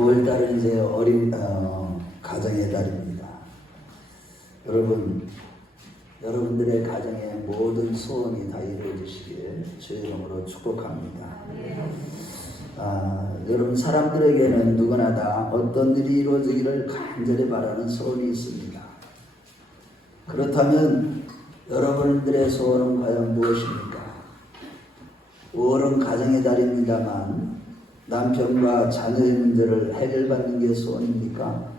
9월달은 이제 가정의 달입니다. 여러분들의 가정의 모든 소원이 다 이루어지시길 주의 이름으로 축복합니다. 여러분, 사람들에게는 누구나 다 어떤 일이 이루어지기를 간절히 바라는 소원이 있습니다. 그렇다면 여러분들의 소원은 과연 무엇입니까? 5월은 가정의 달입니다만 남편과 자녀의 문제를 해결받는 게 소원입니까?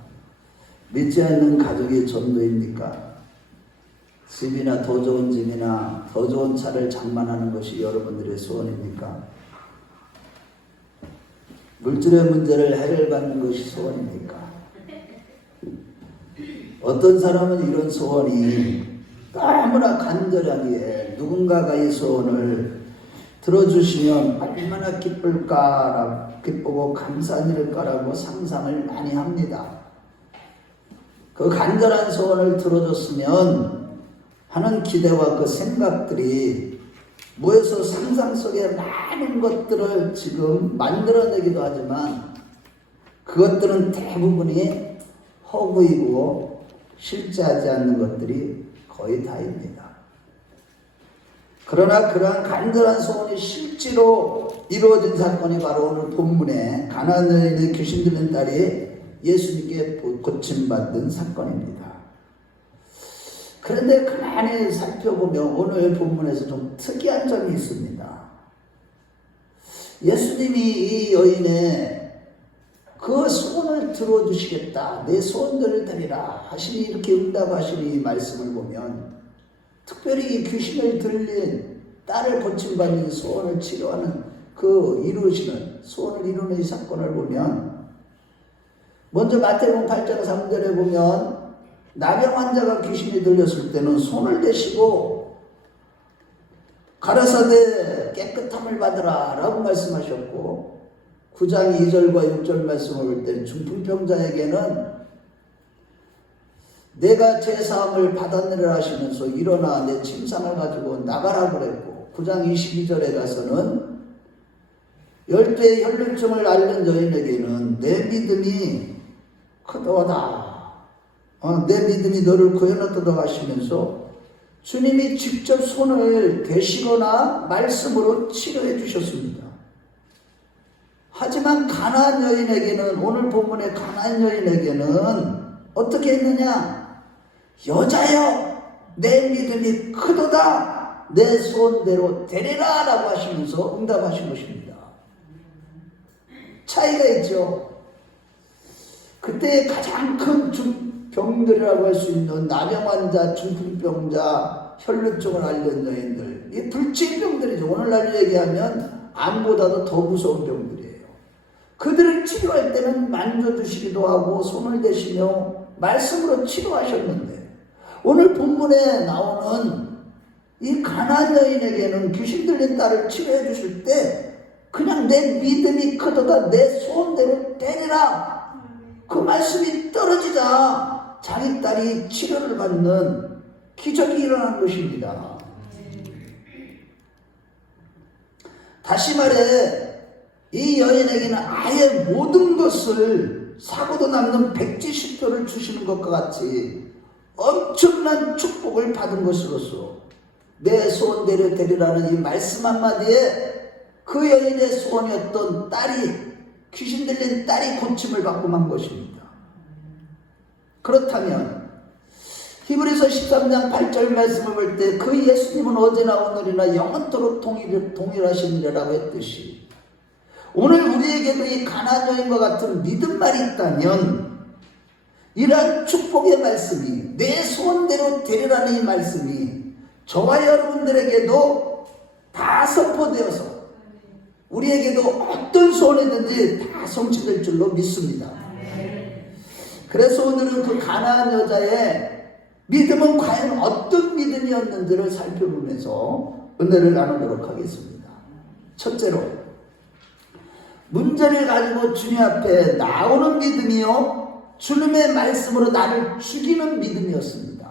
믿지 않는 가족이 전도입니까? 집이나 더 좋은 집이나 더 좋은 차를 장만하는 것이 여러분들의 소원입니까? 물질의 문제를 해결받는 것이 소원입니까? 어떤 사람은 이런 소원이 너무나 간절하기에 누군가가 이 소원을 들어주시면 얼마나 기쁘고 감사한 일일까라고 상상을 많이 합니다. 그 간절한 소원을 들어줬으면 하는 기대와 그 생각들이 무에서 상상 속에 많은 것들을 지금 만들어내기도 하지만 그것들은 대부분이 허구이고 실제하지 않는 것들이 거의 다입니다. 그러나 그러한 간절한 소원이 실제로 이루어진 사건이 바로 오늘 본문에 가나안 여인의 귀신 들린 딸이 예수님께 고침받은 사건입니다. 그런데 가만히 살펴보면 오늘 본문에서 좀 특이한 점이 있습니다. 예수님이 이 여인의 그 소원을 들어주시겠다, 내 소원들을 드리라 하시니 이렇게 응답하시니 이 말씀을 보면 특별히 이 귀신을 들린 딸을 고침받는 소원을 치료하는 소원을 이루는 이 사건을 보면 먼저 마태복음 8장 3절에 보면 나병 환자가 귀신이 들렸을 때는 손을 대시고 가라사대 깨끗함을 받으라 라고 말씀하셨고 9장 2절과 6절 말씀을 볼 때 중풍병자에게는 내가 제사함을 받았느라 하시면서 일어나 내 침상을 가지고 나가라 그랬고 9장 22절에 가서는 열대의 혈루증을 앓는 여인에게는 내 믿음이 크도다. 내 믿음이 너를 구원하도록 하시면서 주님이 직접 손을 대시거나 말씀으로 치료해 주셨습니다. 하지만 가나안 여인에게는 오늘 본문의 가나안 여인에게는 어떻게 했느냐? 여자여 내 믿음이 크도다 내 소원대로 되리라 라고 하시면서 응답하신 것입니다. 차이가 있죠. 그때 가장 큰 병들이라고 할 수 있는 나병 환자, 중풍병자, 혈루증을 앓는 여인들, 이 불치병들이죠. 오늘날 얘기하면 암보다도 더 무서운 병들이에요. 그들을 치료할 때는 만져주시기도 하고 손을 대시며 말씀으로 치료하셨는데 오늘 본문에 나오는 이 가나안 여인에게는 귀신 들린 딸을 치료해 주실 때 그냥 내 믿음이 크도다 내 소원대로 되리라 그 말씀이 떨어지자 자기 딸이 치료를 받는 기적이 일어난 것입니다. 다시 말해 이 여인에게는 아예 모든 것을 사고도 남는 백지십조를 주시는 것과 같이 엄청난 축복을 받은 것으로서 내 소원대로 되리라는 이 말씀 한마디에 그 여인의 소원이었던 귀신 들린 딸이 고침을 받고 만 것입니다. 그렇다면 히브리서 13장 8절 말씀을 볼 때 그 예수님은 어제나 오늘이나 영원토록 동일하시니라고 했듯이 오늘 우리에게도 이 가나안 여인과 같은 믿음만이 있다면 이러한 축복의 말씀이 내 소원대로 되리라는 이 말씀이 저와 여러분들에게도 다 선포되어서 우리에게도 어떤 소원이든지 다 성취될 줄로 믿습니다. 그래서 오늘은 그 가나안 여자의 믿음은 과연 어떤 믿음이었는지를 살펴보면서 은혜를 나누도록 하겠습니다. 첫째로 문제를 가지고 주님 앞에 나오는 믿음이요 주님의 말씀으로 나를 죽이는 믿음이었습니다.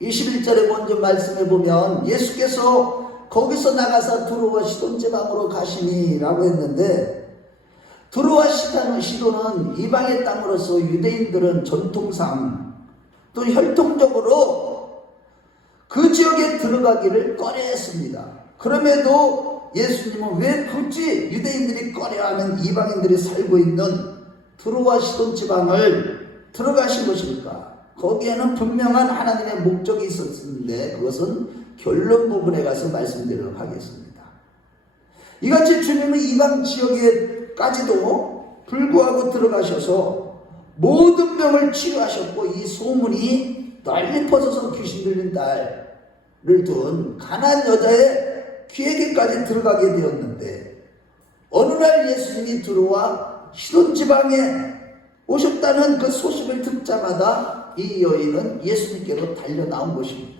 21절에 먼저 말씀해 보면 예수께서 거기서 나가서 두로와 시돈 지방으로 가시니라고 했는데 두로와 시도는 이방의 땅으로서 유대인들은 전통상 또 혈통적으로 그 지역에 들어가기를 꺼려했습니다. 그럼에도 예수님은 왜 굳이 유대인들이 꺼려하는 이방인들이 살고 있는 두로와 시돈 지방을 들어가신 것입니까? 거기에는 분명한 하나님의 목적이 있었는데 그것은 결론 부분에 가서 말씀드리도록 하겠습니다. 이같이 주님은 이방 지역에까지도 불구하고 들어가셔서 모든 병을 치유하셨고 이 소문이 널리 퍼져서 귀신 들린 딸을 둔 가난한 여자의 귀에게까지 들어가게 되었는데 어느 날 예수님이 들어와 시돈 지방에 오셨다는 그 소식을 듣자마자 이 여인은 예수님께로 달려나온 것입니다.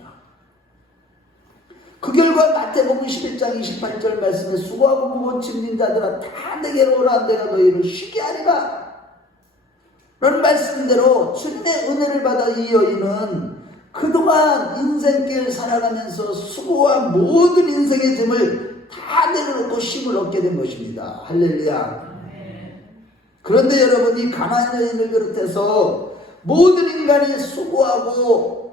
그 결과 마태복음 11장 28절 말씀에 수고하고 무거운 짐진 자들아 다 내게로 오라 내가 너희를 쉬게 하리라 라는 말씀대로 주님의 은혜를 받아 이 여인은 그동안 인생길 살아가면서 수고와 모든 인생의 짐을 다 내려놓고 쉼을 얻게 된 것입니다. 할렐루야. 그런데 여러분 이 가난한 여인을 비롯해서 모든 인간이 수고하고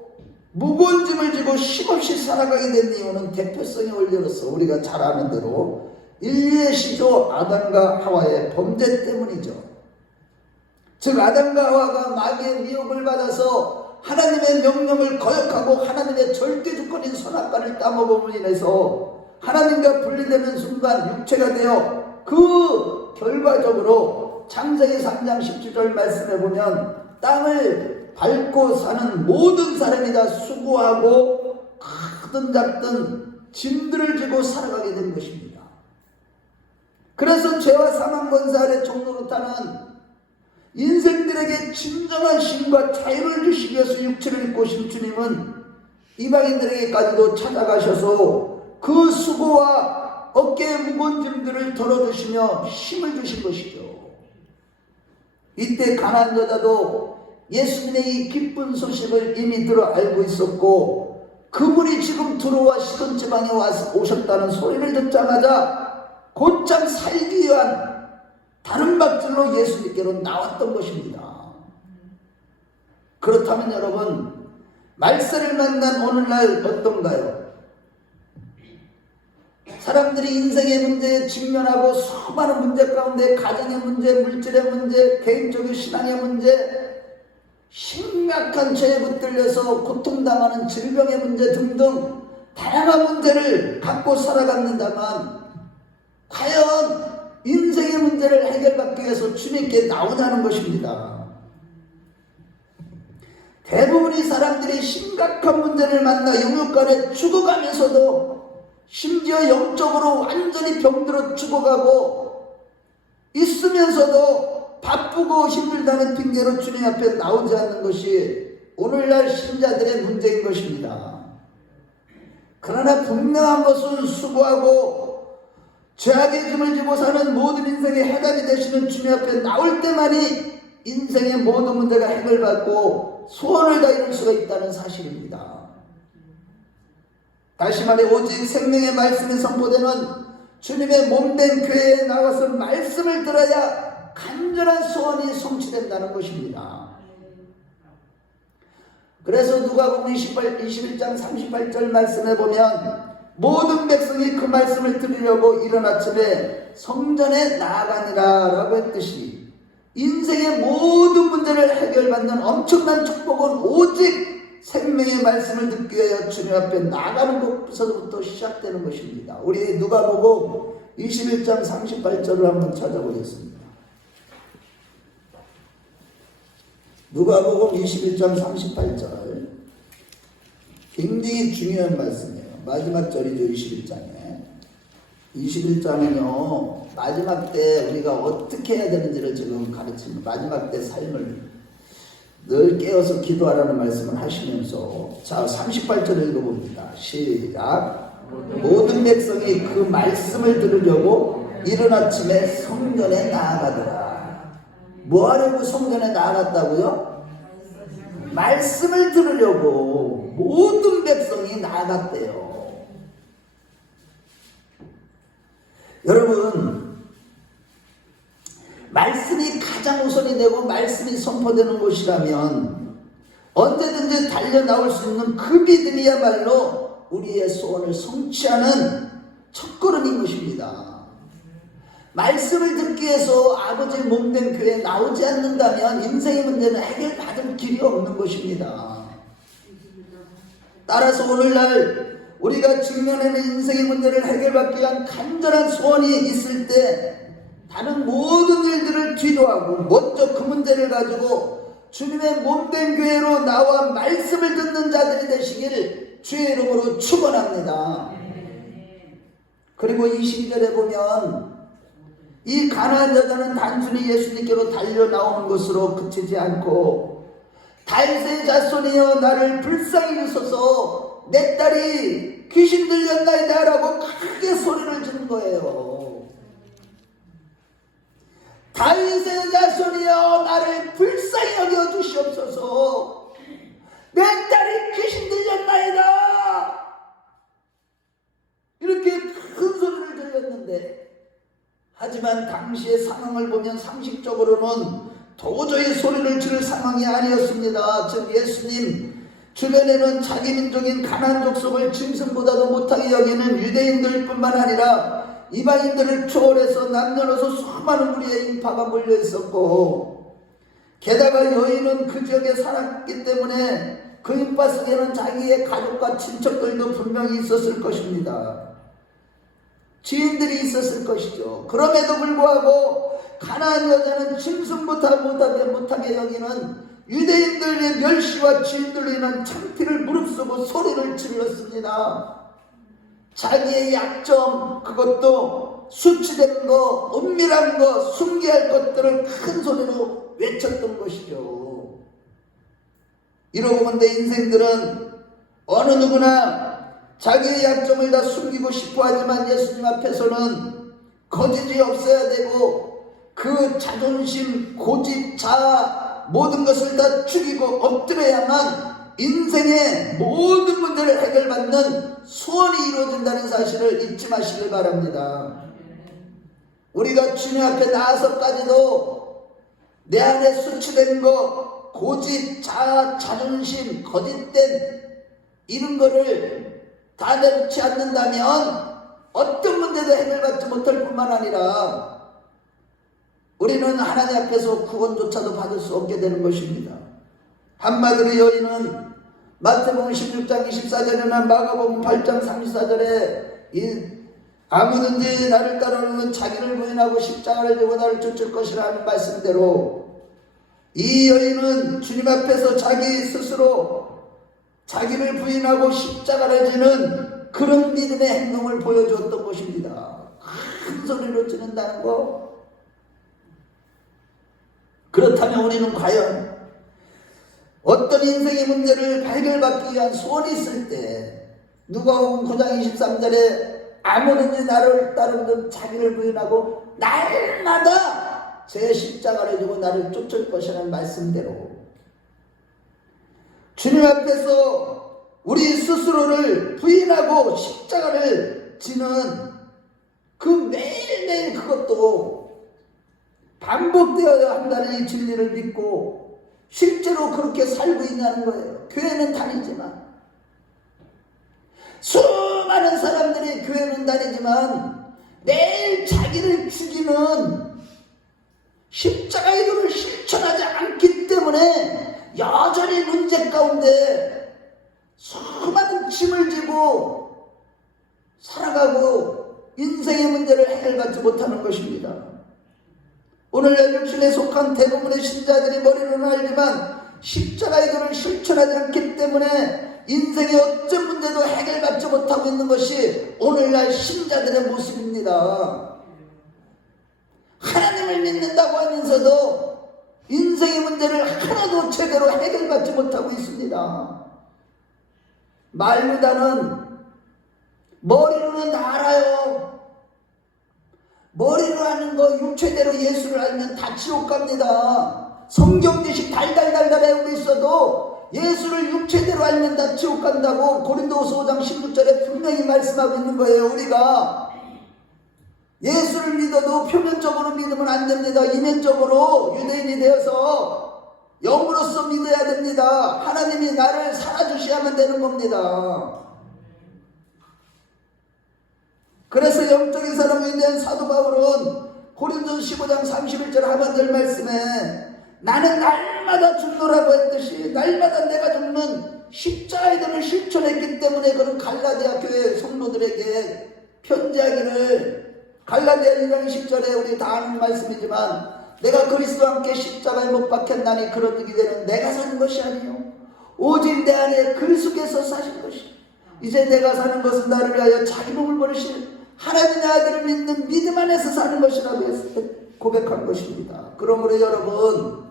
무거운 짐을 지고 쉼없이 살아가게 된 이유는 대표성의 원리로서 우리가 잘 아는 대로 인류의 시조 아담과 하와의 범죄 때문이죠. 즉 아담과 하와가 마귀의 미혹을 받아서 하나님의 명령을 거역하고 하나님의 절대 주권인 선악과를 따먹음으로 인해서 하나님과 분리되는 순간 육체가 되어 그 결과적으로 창세기 3장 17절 말씀에 보면 땅을 밟고 사는 모든 사람이 다 수고하고 크든 작든 짐들을 지고 살아가게 된 것입니다. 그래서 죄와 사망 권세 아래 종노릇하는 인생들에게 진정한 쉼과 자유를 주시기 위해서 육체를 입고 오신 주님은 이방인들에게까지도 찾아가셔서 그 수고와 어깨에 무거운 짐들을 덜어주시며 힘을 주신 것이죠. 이때 가난한 여자도 예수님의 이 기쁜 소식을 이미 들어 알고 있었고 그분이 지금 두로와 시돈 지방에 오셨다는 소리를 듣자마자 곧장 살기 위한 다른 박질로 예수님께로 나왔던 것입니다. 그렇다면 여러분 말세를 만난 오늘날 어떤가요? 사람들이 인생의 문제에 직면하고 수많은 문제 가운데 가정의 문제, 물질의 문제, 개인적인 신앙의 문제, 심각한 죄에 붙들려서 고통당하는 질병의 문제 등등 다양한 문제를 갖고 살아간다만 과연 인생의 문제를 해결받기 위해서 주님께 나오냐는 것입니다. 대부분의 사람들이 심각한 문제를 만나 영육간에 죽어가면서도 심지어 영적으로 완전히 병들어 죽어가고 있으면서도 바쁘고 힘들다는 핑계로 주님 앞에 나오지 않는 것이 오늘날 신자들의 문제인 것입니다. 그러나 분명한 것은 수고하고 죄악의 짐을 지고 사는 모든 인생의 해답이 되시는 주님 앞에 나올 때만이 인생의 모든 문제가 해결받고 소원을 다 이룰 수가 있다는 사실입니다. 다시 말해 오직 생명의 말씀이 선포되는 주님의 몸된 교회에 나가서 말씀을 들어야 간절한 소원이 성취된다는 것입니다. 그래서 누가복음 21장 38절 말씀에 보면 모든 백성이 그 말씀을 들으려고 이른 아침에 성전에 나아가니라 라고 했듯이 인생의 모든 문제를 해결받는 엄청난 축복은 오직 생명의 말씀을 듣기 위하여 주님 앞에 나가는 것부터 시작되는 것입니다. 우리 누가복음 21장 38절을 한번 찾아보겠습니다. 누가복음 21장 38절 굉장히 중요한 말씀이에요. 마지막 절이죠. 21장은요 마지막 때 우리가 어떻게 해야 되는지를 지금 가르치는 마지막 때 삶을 늘 깨어서 기도하라는 말씀을 하시면서 자 38절 읽어봅니다. 시작. 모든 백성이 그 말씀을 들으려고 이른 아침에 성전에 나아가더라. 뭐 하려고 성전에 나아갔다고요? 말씀을 들으려고 모든 백성이 나아갔대요. 가장 우선이 되고 말씀이 선포되는 곳이라면 언제든지 달려 나올 수 있는 그 믿음이야말로 우리의 소원을 성취하는 첫걸음인 것입니다. 말씀을 듣기 위해서 아버지의 몸된 교회에 나오지 않는다면 인생의 문제는 해결받을 길이 없는 것입니다. 따라서 오늘날 우리가 직면하는 인생의 문제를 해결받기 위한 간절한 소원이 있을 때 다른 모든 일들을 뒤로하고 먼저 그 문제를 가지고 주님의 몸된 교회로 나와 말씀을 듣는 자들이 되시길 주의 이름으로 축원합니다. 그리고 22절에 보면 이 가난한 여자는 단순히 예수님께로 달려 나오는 것으로 그치지 않고 다윗의 자손이여 나를 불쌍히 여기소서 내 딸이 귀신 들렸나이다 라고 크게 소리를 지른 거예요. 다윗의 자손이여 나를 불쌍히 여겨 주시옵소서 내 딸이 귀신 들렸나이다 이렇게 큰 소리를 들렸는데 하지만 당시의 상황을 보면 상식적으로는 도저히 소리를 지를 상황이 아니었습니다. 즉 예수님 주변에는 자기 민족인 가나안 족속을 짐승보다도 못하게 여기는 유대인들 뿐만 아니라 이방인들을 초월해서 남녀노소 수많은 무리의 인파가 몰려 있었고 게다가 여인은 그 지역에 살았기 때문에 그 인파 속에는 자기의 가족과 친척들도 분명히 있었을 것입니다. 지인들이 있었을 것이죠. 그럼에도 불구하고 가나안 여자는 짐승보다 못하게 여기는 유대인들의 멸시와 지인들로 인한 창피를 무릅쓰고 소리를 질렀습니다. 자기의 약점, 그것도 수치된 거, 은밀한 거, 숨겨야 할 것들을 큰 소리로 외쳤던 것이죠. 이러고 본데 인생들은 어느 누구나 자기의 약점을 다 숨기고 싶어 하지만 예수님 앞에서는 거짓이 없어야 되고 그 자존심, 고집, 자아 모든 것을 다 죽이고 엎드려야만 인생의 모든 문제를 해결받는 소원이 이루어진다는 사실을 잊지 마시길 바랍니다. 우리가 주님 앞에 나와서까지도 내 안에 수치된 것, 고집, 자아, 자존심, 거짓된 이런 거를 다 내놓지 않는다면 어떤 문제도 해결받지 못할 뿐만 아니라 우리는 하나님 앞에서 구원조차도 받을 수 없게 되는 것입니다. 한마디로 여인은 마태복음 16장 24절이나 마가복음 8장 34절에 아무든지 나를 따르는 자기를 부인하고 십자가를 지고 나를 쫓을 것이라는 말씀대로 이 여인은 주님 앞에서 자기 스스로 자기를 부인하고 십자가를 지는 그런 믿음의 행동을 보여주었던 것입니다. 큰 소리로 지른다는 거. 그렇다면 우리는 과연 어떤 인생의 문제를 해결받기 위한 소원이 있을 때 누가복음 9장 23절에 아무든지 나를 따르는 자기를 부인하고 날마다 제 십자가를 지고 나를 쫓을 것이라는 말씀대로 주님 앞에서 우리 스스로를 부인하고 십자가를 지는 그 매일매일 그것도 반복되어야 한다는 이 진리를 믿고 실제로 그렇게 살고 있냐는 거예요. 교회는 다니지만 수많은 사람들이 교회는 다니지만 매일 자기를 죽이는 십자가의 도를 실천하지 않기 때문에 여전히 문제 가운데 수많은 짐을 지고 살아가고 인생의 문제를 해결받지 못하는 것입니다. 오늘 열육신에 속한 대부분의 신자들이 머리로는 알지만 십자가의 도를 실천하지 않기 때문에 인생의 어떤 문제도 해결받지 못하고 있는 것이 오늘날 신자들의 모습입니다. 하나님을 믿는다고 하면서도 인생의 문제를 하나도 제대로 해결받지 못하고 있습니다. 말로다는 머리로는 알아요. 머리로 하는 거 육체대로 예수를 알면 다 지옥 갑니다. 성경 지식 달달달달 배우고 있어도 예수를 육체대로 알면 다 지옥 간다고 고린도후서 5장 16절에 분명히 말씀하고 있는 거예요. 우리가 예수를 믿어도 표면적으로 믿으면 안 됩니다. 이면적으로 유대인이 되어서 영으로서 믿어야 됩니다. 하나님이 나를 살아주셔야만 되는 겁니다. 그래서 영적인 사람에 대한 사도 바울은 고린도서 15장 31절 하반절 말씀에 나는 날마다 죽노라고 했듯이 날마다 내가 죽는 십자가의 도를 실천했기 때문에 그런 갈라디아 교회 성도들에게 편지하기를, 갈라디아 1장 10절에 우리 다 아는 말씀이지만 내가 그리스도와 함께 십자가에 못 박혔나니 그런 일이 되는 내가 사는 것이 아니요 오직 내 안에 그리스도께서 사신 것이 이제 내가 사는 것은 나를 위하여 자기 몸을 버리실 하나님의 아들을 믿는 믿음 안에서 사는 것이라고 고백한 것입니다. 그러므로 여러분,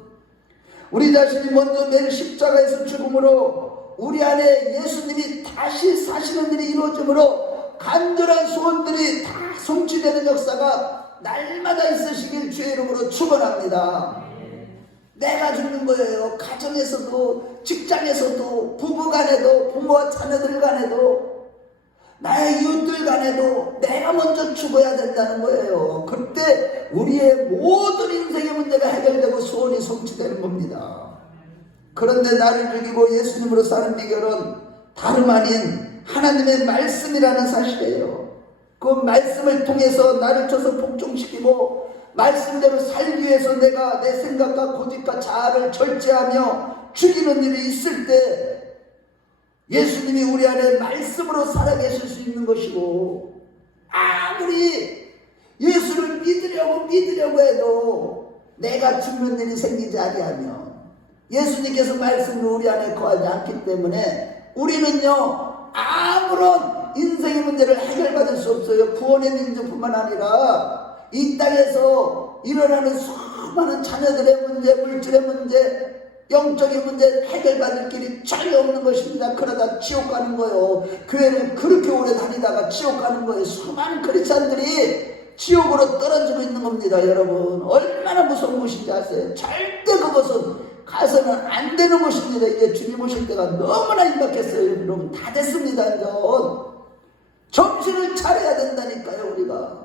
우리 자신이 먼저 내 십자가에서 죽음으로 우리 안에 예수님이 다시 사시는 일이 이루어지므로 간절한 소원들이 다 성취되는 역사가 날마다 있으시길 주의 이름으로 축원합니다. 내가 죽는 거예요. 가정에서도, 직장에서도, 부부간에도, 부모와 자녀들 간에도, 나의 이웃들 간에도 내가 먼저 죽어야 된다는 거예요. 그때 우리의 모든 인생의 문제가 해결되고 소원이 성취되는 겁니다. 그런데 나를 죽이고 예수님으로 사는 비결은 다름 아닌 하나님의 말씀이라는 사실이에요. 그 말씀을 통해서 나를 쳐서 복종시키고 말씀대로 살기 위해서 내가 내 생각과 고집과 자아를 절제하며 죽이는 일이 있을 때 예수님이 우리 안에 말씀으로 살아계실 수 있는 것이고, 아무리 예수를 믿으려고 해도 내가 죽는 일이 생기지 아니하면 예수님께서 말씀으로 우리 안에 거하지 않기 때문에 우리는요 아무런 인생의 문제를 해결받을 수 없어요. 구원의 문제뿐만 아니라 이 땅에서 일어나는 수많은 자녀들의 문제, 물질의 문제, 영적인 문제 해결받을 길이 전혀 없는 것입니다. 그러다 지옥 가는 거예요. 교회를 그렇게 오래 다니다가 지옥 가는 거예요. 수많은 크리스찬들이 지옥으로 떨어지고 있는 겁니다. 여러분, 얼마나 무서운 것인지 아세요? 절대 그것은 가서는 안 되는 것입니다. 이제 주님 오실 때가 너무나 임박했어요. 여러분, 다 됐습니다. 이제 정신을 차려야 된다니까요. 우리가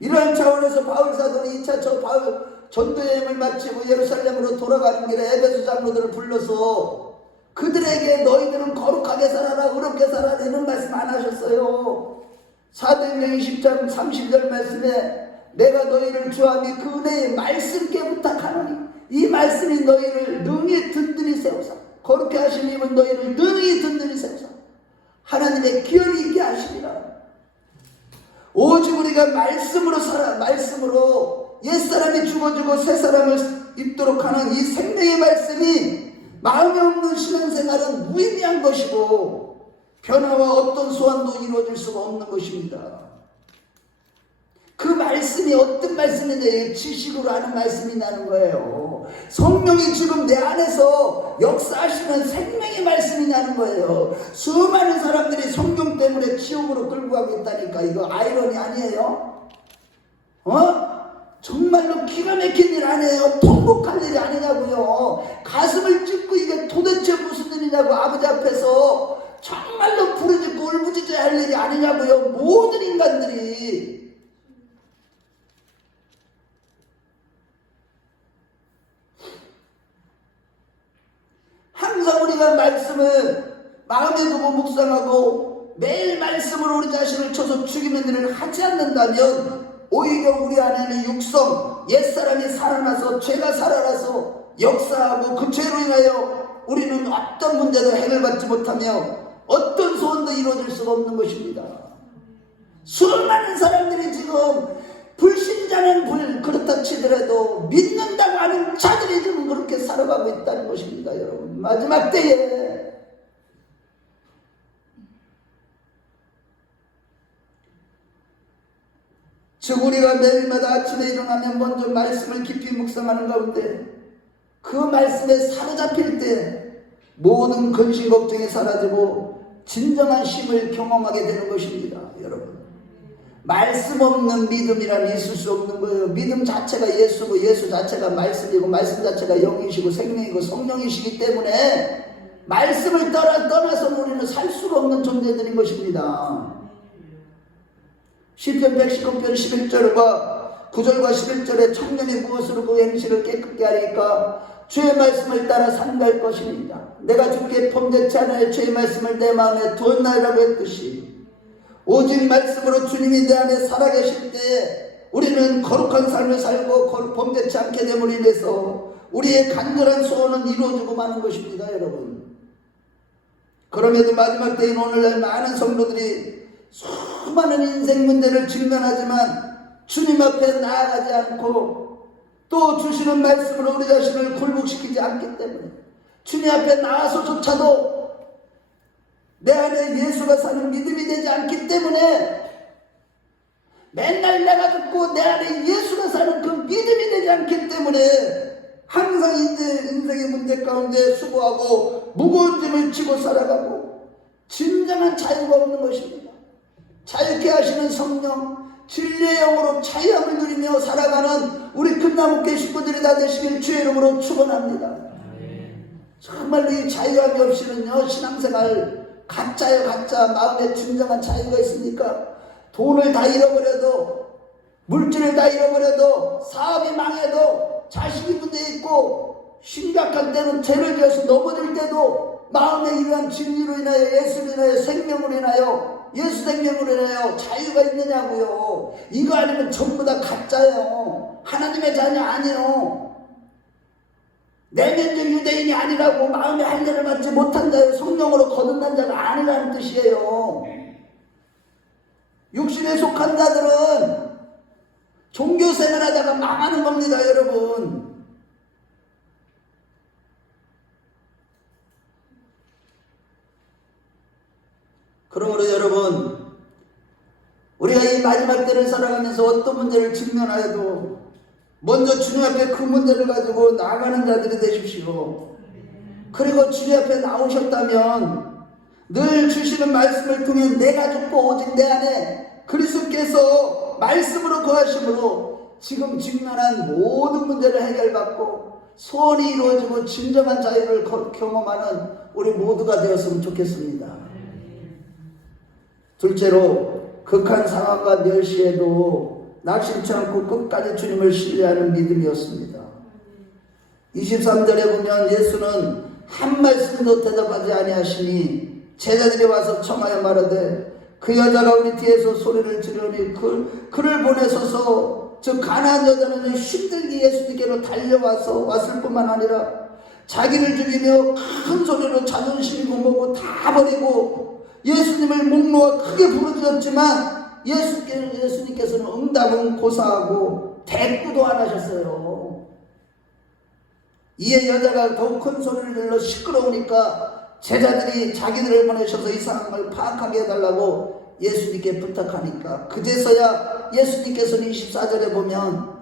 이러한 차원에서 바울 사도는 2차 바울 전도여행을 마치고 예루살렘으로 돌아가는 길에 에베소 장로들을 불러서 그들에게 너희들은 거룩하게 살아라, 의롭게 살아라 이런 말씀 안 하셨어요. 사도행전 20장 30절 말씀에 내가 너희를 주함이 그 은혜의 말씀께 부탁하노니 이 말씀이 너희를 능히 든든히 세우사 거룩해 하신 이는 너희를 능히 든든히 세우사 하나님의 기업이 있게 하시리라. 오직 우리가 말씀으로 살아, 말씀으로 옛사람이 죽어지고 새사람을 입도록 하는 이 생명의 말씀이 마음에 없는 신앙생활은 무의미한 것이고 변화와 어떤 소원도 이루어질 수가 없는 것입니다. 그 말씀이 어떤 말씀인지 지식으로 하는 말씀이라는 거예요. 성령이 지금 내 안에서 역사하시는 생명의 말씀이라는 거예요. 수많은 사람들이 성령 때문에 지옥으로 끌고 가고 있다니까. 이거 아이러니 아니에요? 정말로 기가 막힌 일 아니에요? 통곡할 일이 아니냐고요. 가슴을 찢고 이게 도대체 무슨 일이냐고 아버지 앞에서 정말로 부르짖고 울부짖어야 할 일이 아니냐고요. 모든 인간들이. 항상 우리가 말씀을 마음에 두고 묵상하고 매일 말씀으로 우리 자신을 쳐서 죽이는 일을 하지 않는다면 오히려 우리 안에는 육성, 옛사람이 살아나서 죄가 살아나서 역사하고 그 죄로 인하여 우리는 어떤 문제도 해결받지 못하며 어떤 소원도 이루어질 수가 없는 것입니다. 수많은 사람들이 지금 불신자는 그렇다 치더라도 믿는다고 하는 자들이 지금 그렇게 살아가고 있다는 것입니다. 여러분, 마지막 때에 즉 우리가 매일마다 아침에 일어나면 먼저 말씀을 깊이 묵상하는 가운데 그 말씀에 사로잡힐 때 모든 근심 걱정이 사라지고 진정한 쉼을 경험하게 되는 것입니다. 여러분, 말씀 없는 믿음이란 있을 수 없는 거예요. 믿음 자체가 예수고 예수 자체가 말씀이고 말씀 자체가 영이시고 생명이고 성령이시기 때문에 말씀을 떠나서 우리는 살 수가 없는 존재들인 것입니다. 시편 119편 11절과 9절과 11절에 청년이 무엇으로 그 행실을 깨끗게 하리까 주의 말씀을 따라 산갈 것입니다. 내가 주께 범죄치 않을 주의 말씀을 내 마음에 두었나이라고 했듯이 오직 말씀으로 주님이 내 안에 살아계실 때에 우리는 거룩한 삶을 살고 범죄치 않게 됨으로 인해서 우리의 간절한 소원은 이루어지고 마는 것입니다. 여러분, 그럼에도 마지막 때인 오늘날 많은 성도들이 수많은 인생 문제를 직면하지만 주님 앞에 나아가지 않고 또 주시는 말씀으로 우리 자신을 굴복시키지 않기 때문에 주님 앞에 나와서조차도 내 안에 예수가 사는 믿음이 되지 않기 때문에 맨날 내가 듣고 내 안에 예수가 사는 그 믿음이 되지 않기 때문에 항상 이제 인생의 문제 가운데 수고하고 무거운 짐을 지고 살아가고 진정한 자유가 없는 것입니다. 자유케 하시는 성령, 진리의 영으로 자유함을 누리며 살아가는 우리 금나무교회 식구들이 다 되시길 주의 이름으로 축원합니다. 정말로 이 자유함이 없이는요, 신앙생활 가짜요 가짜. 마음에 진정한 자유가 있습니까? 돈을 다 잃어버려도, 물질을 다 잃어버려도, 사업이 망해도, 자식이 문제 있고, 심각한 때는 죄를 지어서 넘어질 때도 마음에 이러한 진리로 인하여, 예수로 인하여, 생명으로 인하여, 예수 생명으로 인하여 자유가 있느냐고요. 이거 아니면 전부 다 가짜예요. 하나님의 자녀 아니에요. 내면적 유대인이 아니라고, 마음의 할례를 받지 못한 자요, 성령으로 거듭난 자가 아니라는 뜻이에요. 육신에 속한 자들은 종교생활 하다가 망하는 겁니다. 여러분, 그러므로 여러분, 우리가 이 마지막 때를 살아가면서 어떤 문제를 직면하여도 먼저 주님 앞에 그 문제를 가지고 나아가는 자들이 되십시오. 그리고 주님 앞에 나오셨다면 늘 주시는 말씀을 통해 내가 죽고 오직 내 안에 그리스도께서 말씀으로 거하심으로 지금 직면한 모든 문제를 해결받고 소원이 이루어지고 진정한 자유를 경험하는 우리 모두가 되었으면 좋겠습니다. 둘째로, 극한 상황과 멸시에도 낙심치 않고 끝까지 주님을 신뢰하는 믿음이었습니다. 23절에 보면 예수는 한 말씀도 대답하지 아니하시니 제자들이 와서 청하여 말하되 그 여자가 우리 뒤에서 소리를 지르니 그를 보내소서. 즉 가나안 여자는 힘들게 예수님께로 달려와서 왔을 뿐만 아니라 자기를 죽이며 큰 소리로 자존심이고 뭐고 다 버리고 예수님을 목 놓아 크게 부르짖었지만 예수님께서는 응답은 고사하고 대꾸도 안 하셨어요. 이에 여자가 더욱 큰 소리를 질러 시끄러우니까 제자들이 자기들을 보내셔서 이 상황을 파악하게 해달라고 예수님께 부탁하니까 그제서야 예수님께서는 24절에 보면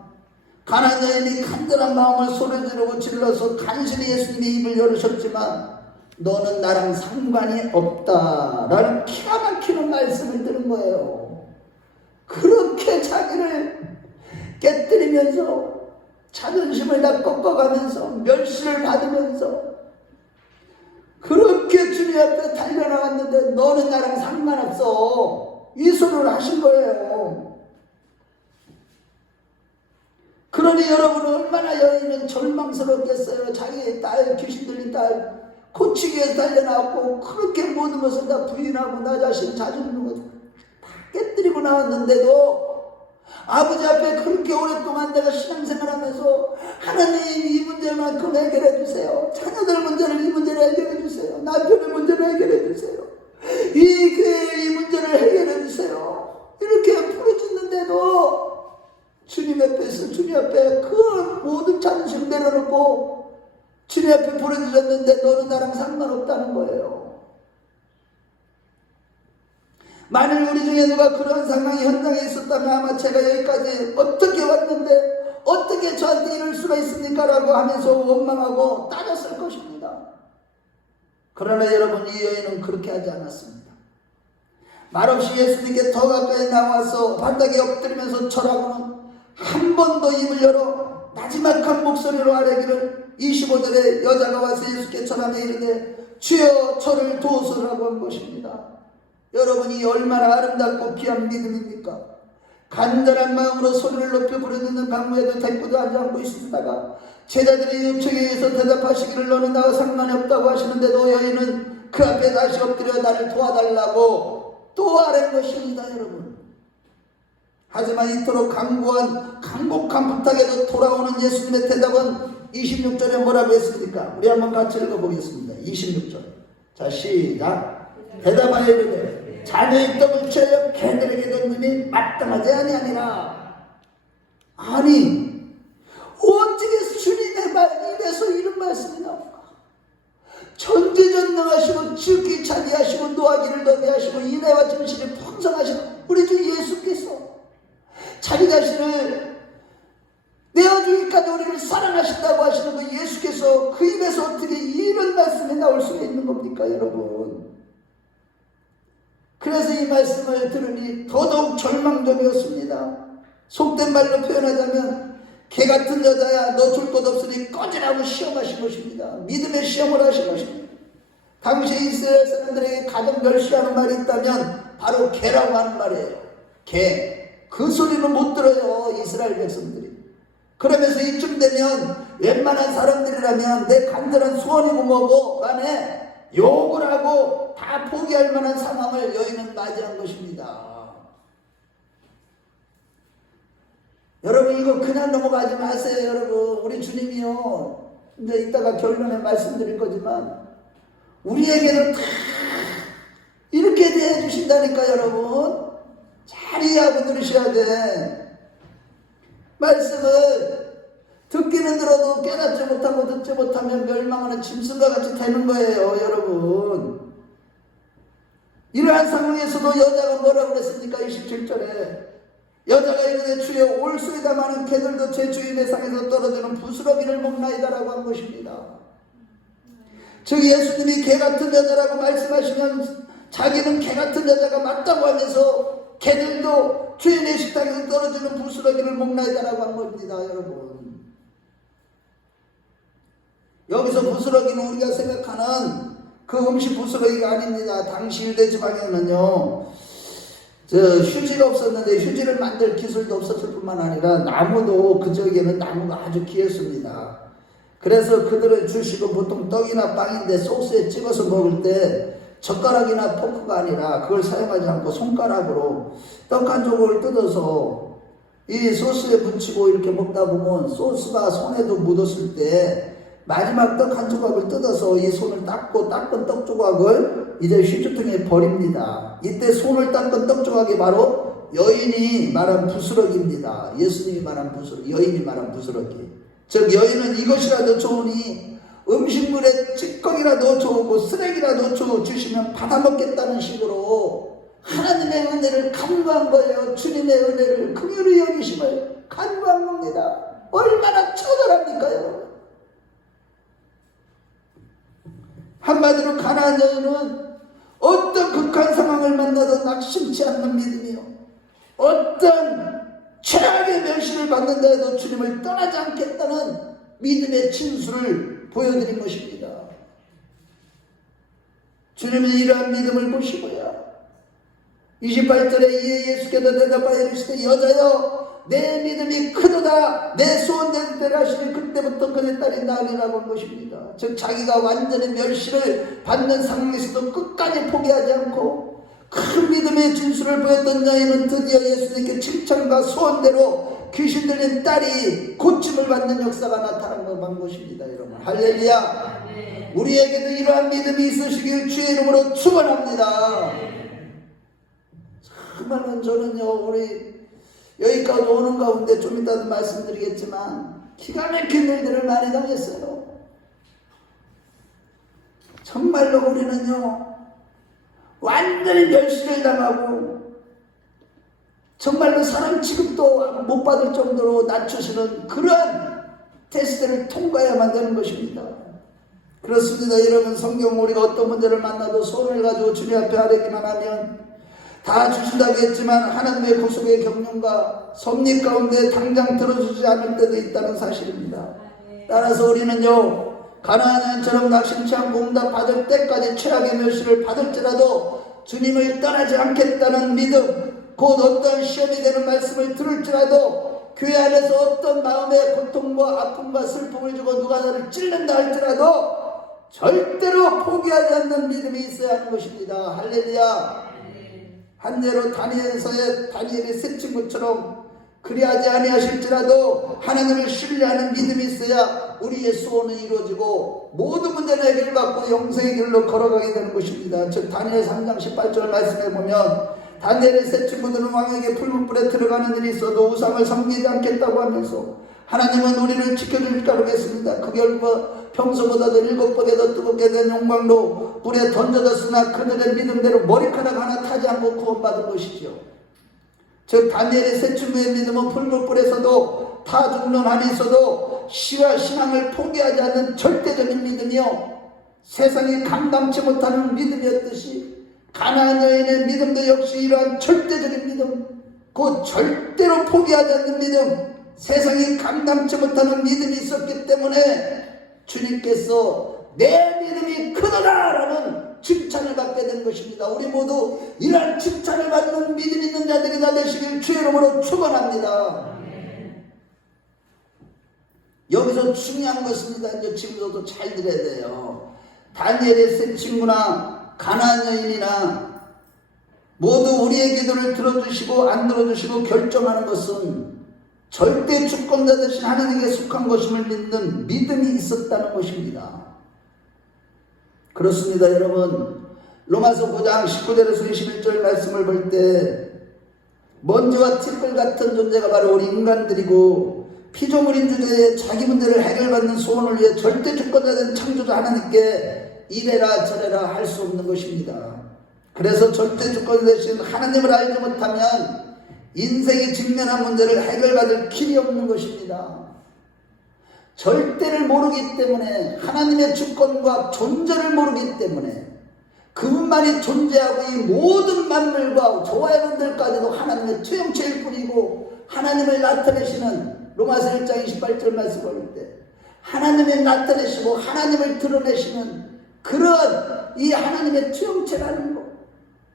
가나안 여인이 간절한 마음을 소리 지르고 질러서 간신히 예수님의 입을 열으셨지만 너는 나랑 상관이 없다라는 기가 막히는 말씀을 들은 거예요. 그렇게 자기를 깨뜨리면서 자존심을 다 꺾어가면서 멸시를 받으면서 그렇게 주님 앞에 달려나갔는데 너는 나랑 상관없어, 이 소리를 하신 거예요. 그러니 여러분, 얼마나 여인은 절망스럽겠어요. 자기의 딸, 귀신 들린 딸 고치기 위해서 달려나왔고 그렇게 모든 것을 다 부인하고 나 자신 자존심을 다 깨뜨리고 나왔는데도 아버지 앞에 그렇게 오랫동안 내가 신앙생활하면서 하나님 이 문제만큼 해결해 주세요, 자녀들 문제를 이 문제를 해결해 주세요, 남편의 문제를 해결해 주세요, 이 교회의 이 문제를 해결해 주세요, 이렇게 부르짖는데도 주님 앞에서 주님 앞에 그 모든 자존심 내려놓고 주님 앞에 부르짖었는데 너는 나랑 상관없다는 거예요. 만일 우리 중에 누가 그런 상황이 현장에 있었다면 아마 제가 여기까지 어떻게 왔는데 어떻게 저한테 이럴 수가 있습니까? 라고 하면서 원망하고 따졌을 것입니다. 그러나 여러분, 이 여인은 그렇게 하지 않았습니다. 말없이 예수님께 더 가까이 나와서 바닥에 엎드리면서 절하고는 한 번 더 입을 열어 마지막한 목소리로 아뢰기를 25절에 여자가 와서 예수께 절하며 이르되 주여 저를 도우소서라고 한 것입니다. 여러분이 얼마나 아름답고 귀한 믿음입니까? 간절한 마음으로 소리를 높여 부르짖는 강무에도 대꾸도 하지 않고 있으다가 제자들의 요청에 의해서 대답하시기를 너는 나와 상관이 없다고 하시는데도 여인은 그 앞에 다시 엎드려 나를 도와달라고 또 아뢰는 것입니다. 여러분, 하지만 이토록 간곡한 부탁에도 돌아오는 예수님의 대답은 26절에 뭐라고 했습니까? 우리 한번 같이 읽어보겠습니다. 26절. 자, 시작. 대답하여 이르되 자녀의 떡을 취하여 개들에게 던짐이 마땅하지 아니하니라. 아니, 어떻게 주님의 입에서 이런 말씀이 나올까? 전지전능하시고 지극히 자비하시고 노하기를 더디하시고 인애와 진실이 풍성하시고 우리 주 예수께서 자기 자신을 내어주기까지 우리를 사랑하신다고 하시는 그 예수께서 그 입에서 어떻게 이런 말씀이 나올 수가 있는 겁니까, 여러분? 그래서 이 말씀을 들으니 더더욱 절망적이었습니다. 속된 말로 표현하자면 개 같은 여자야 너 줄 것 없으니 꺼지라고 시험하신 것입니다. 믿음의 시험을 하신 것입니다. 당시 이스라엘 사람들에게 가장 멸시하는 말이 있다면 바로 개라고 하는 말이에요. 개. 그 소리는 못 들어요, 이스라엘 백성들이. 그러면서 이쯤 되면 웬만한 사람들이라면 내 간절한 소원이고 뭐고 간에 욕을 하고 다 포기할 만한 상황을 여인은 맞이한 것입니다. 여러분, 이거 그냥 넘어가지 마세요. 여러분, 우리 주님이요, 이제 이따가 결론에 말씀드릴 거지만 우리에게는 다 이렇게 대해주신다니까. 여러분, 잘 이해하고 들으셔야 돼. 말씀을 듣기는 들어도 깨닫지 못하고 듣지 못하면 멸망하는 짐승과 같이 되는 거예요. 여러분, 이러한 상황에서도 여자가 뭐라고 그랬습니까? 27절에 여자가 이르되 주여 올소이다마는 개들도 제 주인의 상에서 떨어지는 부스러기를 먹나이다라고 한 것입니다. 즉 예수님이 개 같은 여자라고 말씀하시면 자기는 개 같은 여자가 맞다고 하면서 개들도 주인의 식탁에서 떨어지는 부스러기를 먹나이다라고 한 겁니다. 여러분, 여기서 부스러기는 우리가 생각하는 그 음식 부스러기가 아닙니다. 당시 유대 지방에는요, 휴지가 없었는데 휴지를 만들 기술도 없었을 뿐만 아니라 나무도 그 지역에는 나무가 아주 귀했습니다. 그래서 그들의 주식은 보통 떡이나 빵인데 소스에 찍어서 먹을 때 젓가락이나 포크가 아니라 그걸 사용하지 않고 손가락으로 떡 한 조각을 뜯어서 이 소스에 묻히고 이렇게 먹다 보면 소스가 손에도 묻었을 때 마지막 떡 한 조각을 뜯어서 이 손을 닦고 닦은 떡 조각을 이제 휴지통에 버립니다. 이때 손을 닦은 떡 조각이 바로 여인이 말한 부스러기입니다. 예수님이 말한 부스러기, 여인이 말한 부스러기. 즉 여인은 이것이라도 좋으니 음식물에 찌꺼기라도 좋고 쓰레기라도 주시면 받아먹겠다는 식으로 하나님의 은혜를 간구한 거예요. 주님의 은혜를 긍휼히 여기심을 간구한 겁니다. 얼마나 처절합니까, 여러분? 한마디로 가나안 여인은 어떤 극한 상황을 만나도 낙심치 않는 믿음이요, 어떤 최악의 멸시를 받는다 해도 주님을 떠나지 않겠다는 믿음의 진수를 보여드린 것입니다. 주님은 이러한 믿음을 보시고요, 28절에 이에 예수께서 대답하여 이르시되 여자여 내 믿음이 크도다, 내 소원된 대로 하시니 그때부터 그의 딸이 나으리라고 한 것입니다. 즉 자기가 완전히 멸시를 받는 상황에서도 끝까지 포기하지 않고 큰 믿음의 진수를 보였던 여인은 드디어 예수님께 칭찬과 소원대로 귀신 들린 딸이 고침을 받는 역사가 나타난 것입니다. 여러분, 할렐루야. 우리에게도 이러한 믿음이 있으시길 주의 이름으로 축원합니다. 정말로 저는요, 우리 여기까지 오는 가운데 좀 이따도 말씀드리겠지만 기가 막힌 일들을 많이 당했어요. 정말로 우리는요, 완전히 멸시를 당하고 정말로 사람 취급도 못 받을 정도로 낮추시는 그러한 테스트를 통과해야만 되는 것입니다. 그렇습니다. 여러분, 성경 우리가 어떤 문제를 만나도 손을 가지고 주님 앞에 아뢰기만 하면 다 주신다고 했지만 하나님의 구속의 경륜과 섭리 가운데 당장 들어주지 않을 때도 있다는 사실입니다. 따라서 우리는요, 가나안처럼 낙심치 않고 응답받을 때까지 최악의 멸시를 받을지라도 주님을 떠나지 않겠다는 믿음, 곧 어떤 시험이 되는 말씀을 들을지라도 교회 안에서 어떤 마음의 고통과 아픔과 슬픔을 주고 누가 나를 찔른다 할지라도 절대로 포기하지 않는 믿음이 있어야 하는 것입니다. 할렐루야. 한대로 다니엘의 세 친구처럼 그리하지 아니하실지라도 하나님을 신뢰하는 믿음이 있어야 우리의 소원은 이루어지고 모든 문제는 해결받고 영생의 길로 걸어가게 되는 것입니다. 즉 다니엘 3장 18절 말씀에 보면 다니엘의 세 친구들은 왕에게 풀무불에 들어가는 일이 있어도 우상을 섬기지 않겠다고 하면서 하나님은 우리를 지켜줄 줄 알겠습니다. 그 결과 평소보다도 7배가 더 뜨겁게 된 용광로 불에 던져졌으나 그들의 믿음대로 머리카락 하나 타지 않고 구원받은 것이죠. 즉 다니엘의 세 친구의 믿음은 풀무불에서도 타 죽는 한이 있어도 시와 신앙을 포기하지 않는 절대적인 믿음이요 세상이 감당치 못하는 믿음이었듯이 가나안 여인의 믿음도 역시 이러한 절대적인 믿음, 곧 절대로 포기하지 않는 믿음, 세상이 감당치 못하는 믿음이 있었기 때문에 주님께서 내 믿음이 크더라 라는 칭찬을 받게 된 것입니다. 우리 모두 이러한 칭찬을 받는 믿음 있는 자들이 다 되시길 주의 이름으로 축원합니다. 여기서 중요한 것입니다. 이제 지금도 잘 들어야 돼요. 다니엘의 세 친구나 가나안 여인이나 모두 우리의 기도를 들어주시고 안 들어주시고 결정하는 것은 절대 주권자 되신 하나님께 속한 것임을 믿는 믿음이 있었다는 것입니다. 그렇습니다. 여러분 로마서 9장 19절에서 21절 말씀을 볼 때 먼지와 티끌 같은 존재가 바로 우리 인간들이고 피조물인 주제에 자기 문제를 해결받는 소원을 위해 절대 주권자 된 창조자 하나님께 이래라 저래라 할 수 없는 것입니다. 그래서 절대 주권 되신 하나님을 알지 못하면 인생이 직면한 문제를 해결받을 길이 없는 것입니다. 절대를 모르기 때문에 하나님의 주권과 존재를 모르기 때문에 그분만이 존재하고 이 모든 만물과 조화의분들까지도 하나님의 투영체일 뿐이고 하나님을 나타내시는 로마서 1장 28절 말씀 볼 때 하나님을 나타내시고 하나님을 드러내시는 그런 이 하나님의 투영체라는 것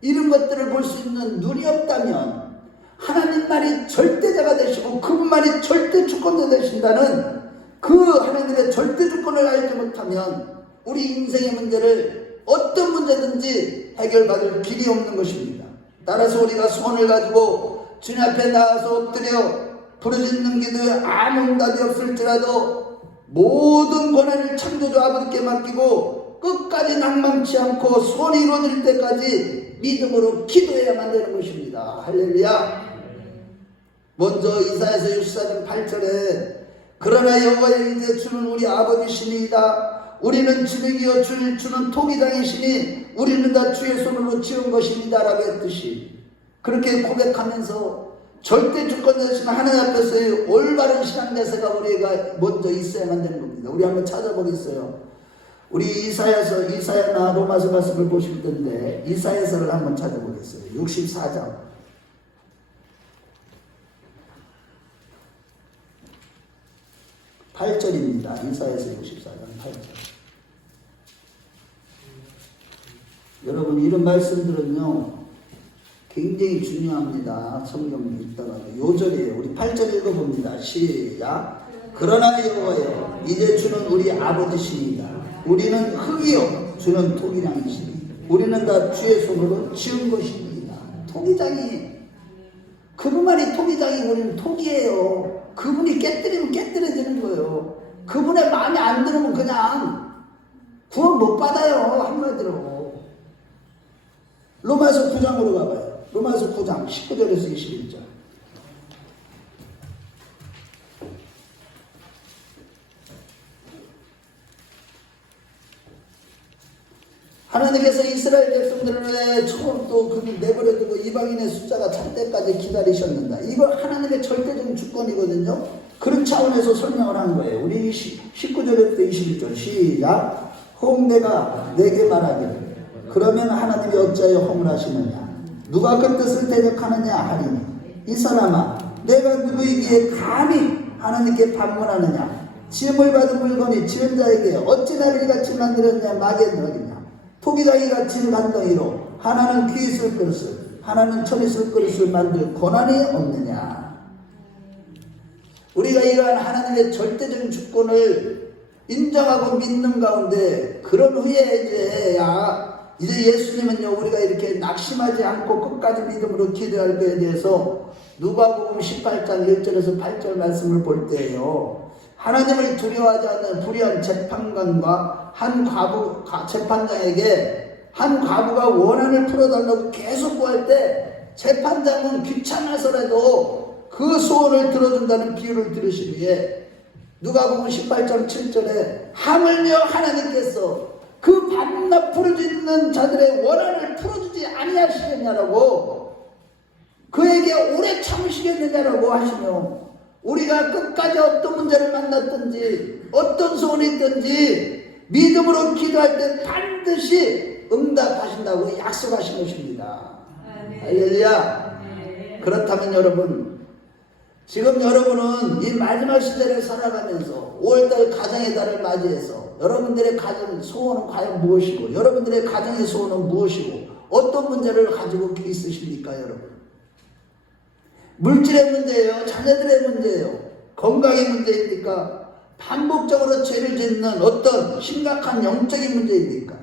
이런 것들을 볼 수 있는 눈이 없다면 하나님만이 절대자가 되시고 그분만이 절대 주권자 되신다는 그 하나님의 절대 주권을 알지 못하면 우리 인생의 문제를 어떤 문제든지 해결받을 길이 없는 것입니다. 따라서 우리가 소원을 가지고 주님 앞에 나와서 엎드려 부르짖는 기도에 아무 응답이 없을지라도 모든 권한을 창조주 아버지께 맡기고 끝까지 낭망치 않고 소원이 이루어질 때까지 믿음으로 기도해야만 되는 것입니다. 할렐루야. 먼저 이사야서 64장 8절에 그러나 여호와의 이제 주는 우리 아버지시니이다. 우리는 진흙이여 주는 토기장이시니 우리는 다 주의 손으로 지은 것입니다 라고 했듯이 그렇게 고백하면서 절대 주권자 되신 하나님 앞에서의 올바른 신앙 자세가 우리가 먼저 있어야만 되는 겁니다. 우리 한번 찾아보겠어요. 우리 이사야나 로마서 말씀을 보실 텐데 이사야서를 한번 찾아보겠어요. 64장 8절입니다. 이사야서 64장 8절. 여러분 이런 말씀들은요 굉장히 중요합니다. 성경 읽다가 요절이에요. 우리 8절 읽어봅니다. 시작. 그러나 여호와여 이제 주는 우리 아버지시니이다. 우리는 흙이요 주는 토기장이시니 우리는 다 주의 손으로 지은 것입니다. 토기장이 그분만이 토기장이고 우리는 토기예요. 그분이 깨뜨리면 깨뜨려지는 거예요. 그분의 마음에 안 들으면 그냥 구원 못 받아요. 한마디로 로마서 9장으로 가봐요. 로마서 9장 19절에서 21절. 하나님께서 이스라엘 백성들을 왜 처음 또 그를 내버려두고 이방인의 숫자가 찰 때까지 기다리셨는가. 이거 하나님의 절대적인 주권이거든요. 그런 차원에서 설명을 한 거예요. 우리 19절부터 21절 시작. 혹 내가 내게 말하기를 그러면 하나님이 어찌하여 허물하시느냐 누가 그 뜻을 대적하느냐 하리니 이 사람아 내가 누구에게 감히 하나님께 반문하느냐 지음을 받은 물건이 지은 자에게 어찌 나를 같이 만들었냐 마겐너기냐 토기장이 같이 간덩이로 하나는 귀 있을 그릇을 하나는 철 있을 그릇을 만들 권한이 없느냐. 우리가 이러한 하나님의 절대적인 주권을 인정하고 믿는 가운데 그런 후에 이제 예수님은요 우리가 이렇게 낙심하지 않고 끝까지 믿음으로 기도할 것에 대해서 누가복음 18장 1절에서 8절 말씀을 볼 때에요 하나님을 두려워하지 않는 불의한 재판관과 한 재판장에게 한 과부가 원한을 풀어달라고 계속 구할 때 재판장은 귀찮아서라도 그 소원을 들어준다는 비유를 들으시기에 누가복음 18장 7절에 하물며 하나님께서 그 밤낮 부르짖는 자들의 원한을 풀어주지 아니하시겠냐라고 그에게 오래 참으시겠느냐라고 하시며 우리가 끝까지 어떤 문제를 만났든지 어떤 소원이 있든지 믿음으로 기도할 때 반드시 응답하신다고 약속하신 것입니다. 할렐루야. 그렇다면 여러분 지금 여러분은 이 마지막 시대를 살아가면서 5월달 가정의 달을 맞이해서 여러분들의 가정 소원은 과연 무엇이고 여러분들의 가정의 소원은 무엇이고 어떤 문제를 가지고 있으십니까 여러분? 물질의 문제예요? 자녀들의 문제예요? 건강의 문제입니까? 반복적으로 죄를 짓는 어떤 심각한 영적인 문제입니까?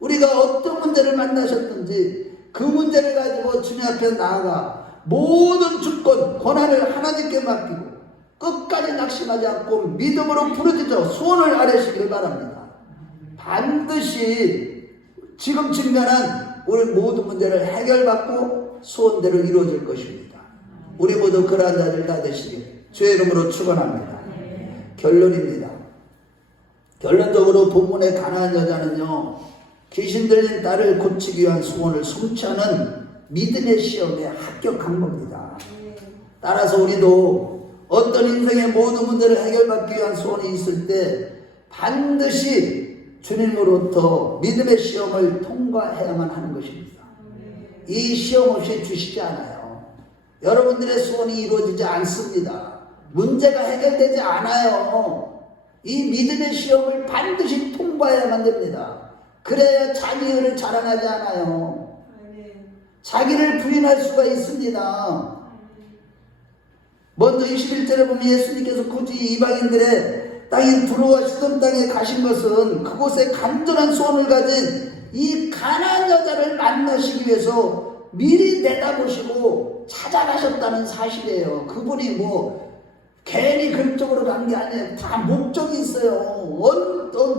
우리가 어떤 문제를 만나셨든지 그 문제를 가지고 주님 앞에 나아가 모든 주권, 권한을 하나님께 맡기고 끝까지 낙심하지 않고 믿음으로 부르짖어 소원을 아뢰시길 바랍니다. 반드시 지금 직면한 우리 모든 문제를 해결받고 소원대로 이루어질 것입니다. 우리 모두 그러한 자를 다 되시길 주의 이름으로 축원합니다. 결론입니다. 결론적으로 본문의 가나안 여자는요 귀신 들린 딸을 고치기 위한 소원을 성취하는 믿음의 시험에 합격한 겁니다. 따라서 우리도 어떤 인생의 모든 문제를 해결받기 위한 소원이 있을 때 반드시 주님으로부터 믿음의 시험을 통과해야만 하는 것입니다. 이 시험 없이 주시지 않아요. 여러분들의 소원이 이루어지지 않습니다. 문제가 해결되지 않아요. 이 믿음의 시험을 반드시 통과해야만 됩니다. 그래야 자기를 자랑하지 않아요. 자기를 부인할 수가 있습니다. 먼저 21절에 보면 예수님께서 굳이 이방인들의 땅에 들어와 시돈 땅에 가신 것은 그곳에 간절한 소원을 가진 이 가나안 여자를 만나시기 위해서 미리 내다보시고 찾아가셨다는 사실이에요. 그분이 괜히 그쪽으로 간 게 아니에요. 다 목적이 있어요.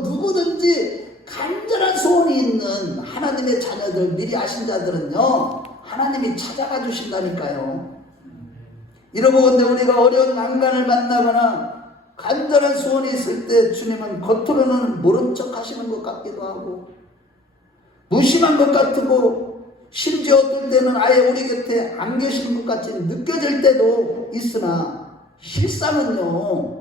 누구든지 간절한 소원이 있는 하나님의 자녀들, 미리 아신 자들은요 하나님이 찾아가 주신다니까요. 이러고건대 우리가 어려운 난간을 만나거나 간절한 소원이 있을 때 주님은 겉으로는 모른 척 하시는 것 같기도 하고 무심한 것 같고 심지어 어떨 때는 아예 우리 곁에 안 계시는 것 같이 느껴질 때도 있으나 실상은요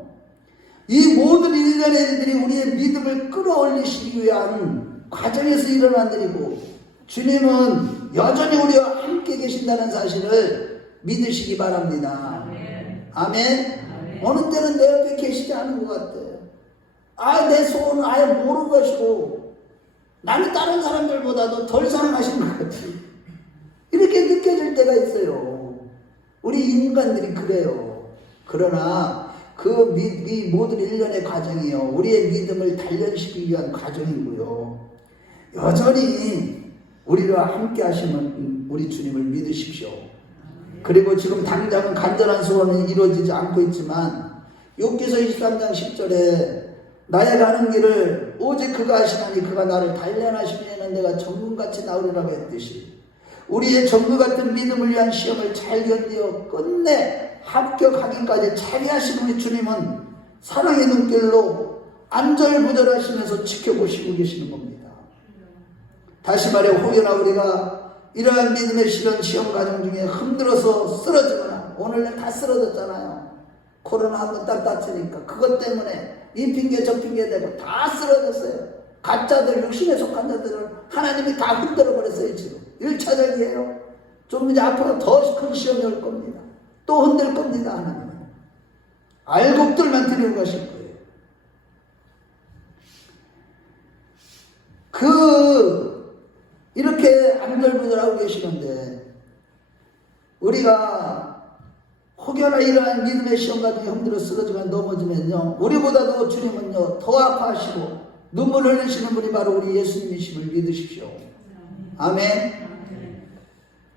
이 모든 일련의 일들이 우리의 믿음을 끌어올리시기 위한 과정에서 일어난 일이고 주님은 여전히 우리와 함께 계신다는 사실을 믿으시기 바랍니다. 아멘. 어느 때는 내 옆에 계시지 않은 것 같아. 내 소원은 아예 모르는 것이고 나는 다른 사람들보다도 덜 사랑하시는 것 같아. 이렇게 느껴질 때가 있어요. 우리 인간들이 그래요. 그러나 이 모든 일련의 과정이요 우리의 믿음을 단련시키기 위한 과정이고요 여전히 우리와 함께 하시는 우리 주님을 믿으십시오. 그리고 지금 당장은 간절한 소원은 이루어지지 않고 있지만 욥기서 23장 10절에 나의 가는 길을 오직 그가 하시나니 그가 나를 단련하시면 내가 정금같이 나오리라고 했듯이 우리의 정금 같은 믿음을 위한 시험을 잘 견디어 끝내 합격하기까지 자리하신 우리 주님은 사랑의 눈길로 안절부절하시면서 지켜보시고 계시는 겁니다. 다시 말해 혹여나 우리가 이러한 믿음의 시험 과정 중에 힘들어서 쓰러지거나 오늘날 다 쓰러졌잖아요. 코로나 한번 딱 다치니까 그것 때문에 이 핑계 저 핑계 대고 다 쓰러졌어요. 가짜들 육신에 속한 자들은 하나님이 다 흔들어 버렸어요. 지금 1차적이에요. 좀 이제 앞으로 더 큰 시험이 올 겁니다. 또 흔들 겁니다. 하나님은 알곡들만 데리고 가실 거예요. 이렇게 안절부절하고 계시는데 우리가 혹여나 이러한 믿음의 시험 같은 게 힘들어 쓰러지거나 넘어지면요, 우리보다도 주님은요 더 아파하시고 눈물 흘리시는 분이 바로 우리 예수님이심을 믿으십시오. 아멘.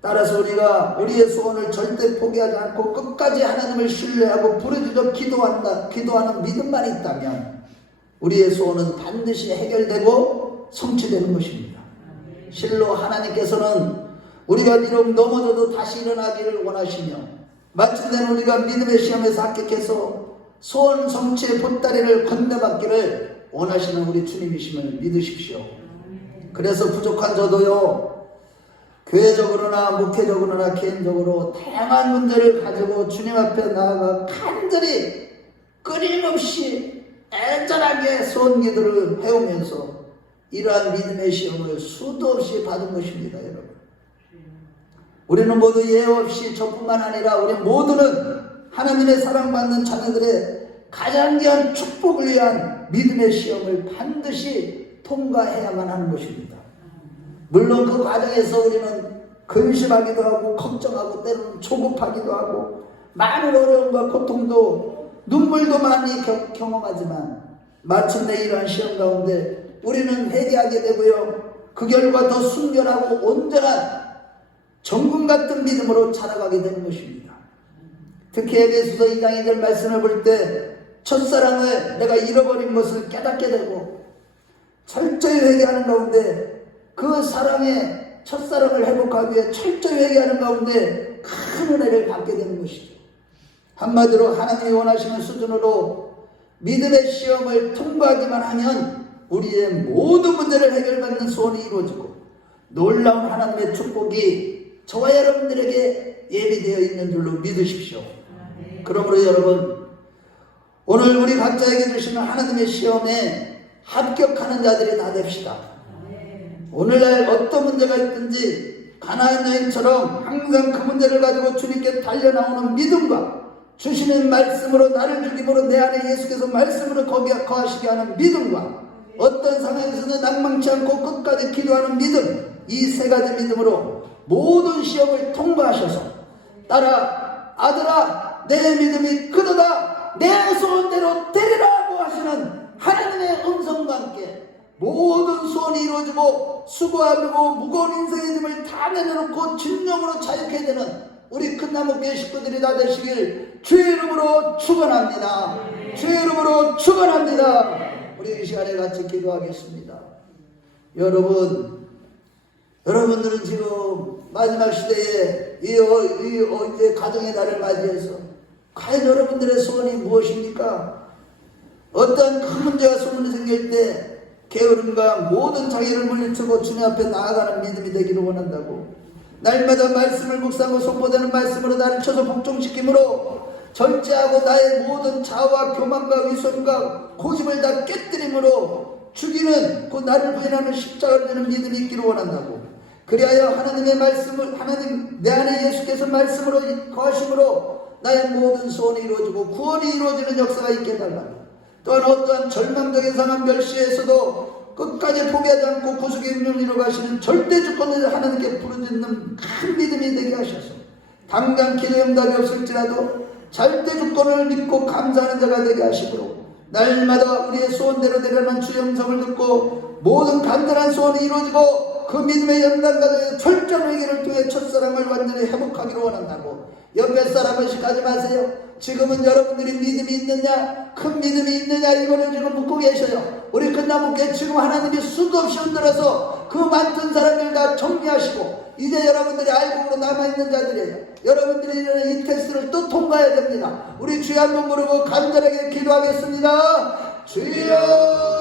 따라서 우리가 우리의 소원을 절대 포기하지 않고 끝까지 하나님을 신뢰하고 부르짖어 기도하는 믿음만 있다면 우리의 소원은 반드시 해결되고 성취되는 것입니다. 실로 하나님께서는 우리가 비록 넘어져도 다시 일어나기를 원하시며 마침내 우리가 믿음의 시험에서 합격해서 소원 성취의 보따리를 건네받기를 원하시는 우리 주님이심을 믿으십시오. 그래서 부족한 저도요, 교회적으로나 목회적으로나 개인적으로 다양한 문제를 가지고 주님 앞에 나아가 간절히 끊임없이 애절하게 소원기도를 해오면서 이러한 믿음의 시험을 수도 없이 받은 것입니다. 여러분, 우리는 모두 예외 없이 저뿐만 아니라 우리 모두는 하나님의 사랑받는 자녀들의 가장 귀한 축복을 위한 믿음의 시험을 반드시 통과해야만 하는 것입니다. 물론 그 과정에서 우리는 근심하기도 하고 걱정하고 때로는 조급하기도 하고 많은 어려움과 고통도 눈물도 많이 경험하지만 마침내 이러한 시험 가운데 우리는 회개하게 되고요, 그 결과 더 순결하고 온전한 정금 같은 믿음으로 자라가게 되는 것입니다. 특히 에베소서 2장 2절 말씀을 볼 때 첫사랑을 내가 잃어버린 것을 깨닫게 되고 철저히 회개하는 가운데 그 사랑의 첫사랑을 회복하기 위해 철저히 회개하는 가운데 큰 은혜를 받게 되는 것이죠. 한마디로 하나님이 원하시는 수준으로 믿음의 시험을 통과하기만 하면 우리의 모든 문제를 해결받는 소원이 이루어지고 놀라운 하나님의 축복이 저와 여러분들에게 예비되어 있는 줄로 믿으십시오. 그러므로 여러분, 오늘 우리 각자에게 주시는 하나님의 시험에 합격하는 자들이 다 됩시다. 오늘날 어떤 문제가 있든지 가나안 여인처럼 항상 그 문제를 가지고 주님께 달려나오는 믿음과 주시는 말씀으로 나를 죽임으로 내 안에 예수께서 말씀으로 거하시게 하는 믿음과 어떤 상황에서는 낭망치 않고 끝까지 기도하는 믿음, 이 세 가지 믿음으로 모든 시험을 통과하셔서 따라 아들아 내 믿음이 크도다 내 소원대로 되리라고 하시는 하나님의 음성과 함께 모든 소원이 이루어지고 수고하고 무거운 인생의 짐을 다 내려놓고 진정으로 자유케 되는 우리 큰나무교회 식구들이 다 되시길 주의 이름으로 축원합니다. 주의 이름으로 축원합니다. 우리 이 시간에 같이 기도하겠습니다. 여러분들은 지금 마지막 시대에 이제 가정의 날을 맞이해서 과연 여러분들의 소원이 무엇입니까? 어떤 큰 문제가 소문이 생길 때 게으름과 모든 자기를 물리치고 주님 앞에 나아가는 믿음이 되기를 원한다고, 날마다 말씀을 묵상하고 선포되는 말씀으로 나를 쳐서 복종시킴으로 절제하고 나의 모든 자아와 교만과 위선과 고집을 다 깨뜨림으로 죽이는 그 나를 부인하는 십자가를 지는 믿음이 있기를 원한다고, 그리하여 하나님의 말씀을 내 안에 예수께서 말씀으로 거하심으로 나의 모든 소원이 이루어지고 구원이 이루어지는 역사가 있게 해달라고, 또한 어떠한 절망적인 상황 멸시에서도 끝까지 포기하지 않고 구속의 운명을 이루어가시는 절대 주권을 하나님께 부르짖는 큰 믿음이 되게 하셔서 당장 기도 응답이 없을지라도 절대 주권을 믿고 감사하는 자가 되게 하시므로 날마다 우리의 소원대로 되려는 주의 음성을 듣고 모든 간절한 소원이 이루어지고 그 믿음의 연단과의 철저한 회개를 통해 첫사랑을 완전히 회복하기를 원한다고. 옆에 사람을 가지 마세요. 지금은 여러분들이 믿음이 있느냐, 큰 믿음이 있느냐, 이거를 지금 묻고 계셔요. 우리 큰나무교회 지금 하나님이 수도 없이 흔들어서 그 많던 사람들 다 정리하시고 이제 여러분들이 알곡으로 남아있는 자들이에요. 여러분들이 이런 이 테스트를 또 통과해야 됩니다. 우리 주여 한번 부르고 간절하게 기도하겠습니다. 주여